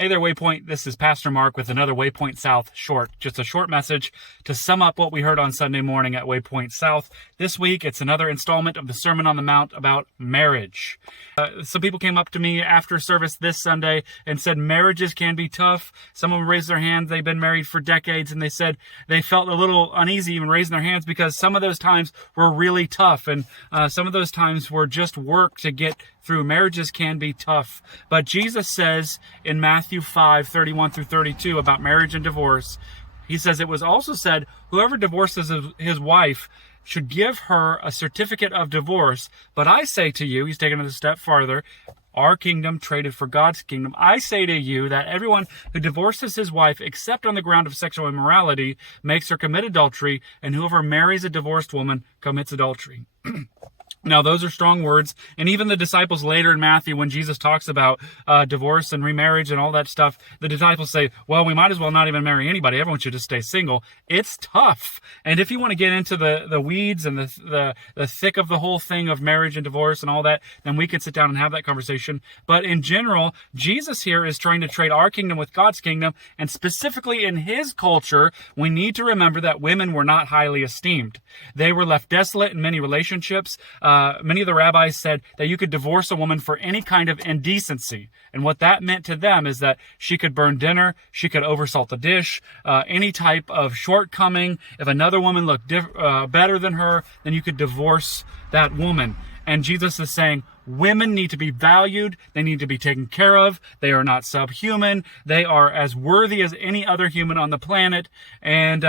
Hey there, Waypoint. This is Pastor Mark with another Waypoint South short. Just a short message to sum up what we heard on Sunday morning at Waypoint South. This week, it's another installment of the Sermon on the Mount about marriage. Some people came up to me after service this Sunday and said marriages can be tough. Some of them raised their hands. They've been married for decades, and they said they felt a little uneasy even raising their hands because some of those times were really tough, and some of those times were just work to get through. Marriages can be tough. But Jesus says in Matthew 5:31 through 32 about marriage and divorce, he says, it was also said, whoever divorces his wife should give her a certificate of divorce. But I say to you, he's taken it a step farther, our kingdom traded for God's kingdom. I say to you that everyone who divorces his wife except on the ground of sexual immorality makes her commit adultery, and whoever marries a divorced woman commits adultery. Now, those are strong words. And even the disciples later in Matthew, when Jesus talks about divorce and remarriage and all that stuff, the disciples say, well, we might as well not even marry anybody. Everyone should just stay single. It's tough. And if you want to get into the weeds and the thick of the whole thing of marriage and divorce and all that, then we could sit down and have that conversation. But in general, Jesus here is trying to trade our kingdom with God's kingdom. And specifically in his culture, we need to remember that women were not highly esteemed. They were left desolate in many relationships. Many of the rabbis said that you could divorce a woman for any kind of indecency. And what that meant to them is that she could burn dinner, she could oversalt the dish, any type of shortcoming. If another woman looked better than her, then you could divorce that woman. And Jesus is saying, women need to be valued. They need to be taken care of. They are not subhuman. They are as worthy as any other human on the planet. And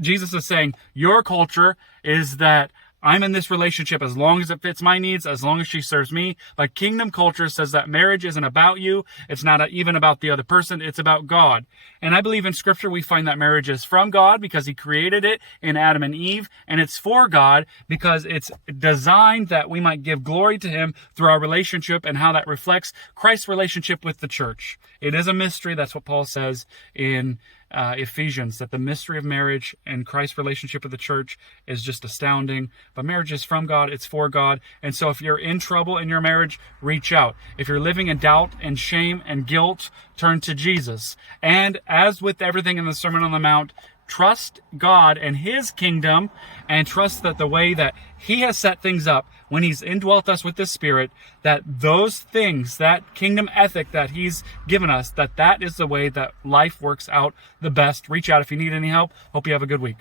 Jesus is saying, your culture is that I'm in this relationship as long as it fits my needs, as long as she serves me. But kingdom culture says that marriage isn't about you. It's not even about the other person. It's about God. And I believe in Scripture we find that marriage is from God because he created it in Adam and Eve. And it's for God because it's designed that we might give glory to him through our relationship and how that reflects Christ's relationship with the church. It is a mystery. That's what Paul says in Ephesians, that the mystery of marriage and Christ's relationship with the church is just astounding. But marriage is from God, it's for God. And so if you're in trouble in your marriage, reach out. If you're living in doubt and shame and guilt, turn to Jesus. And as with everything in the Sermon on the Mount, trust God and his kingdom, and trust that the way that he has set things up when he's indwelt us with his Spirit, that those things, that kingdom ethic that he's given us, that is the way that life works out the best. Reach out if you need any help. Hope you have a good week.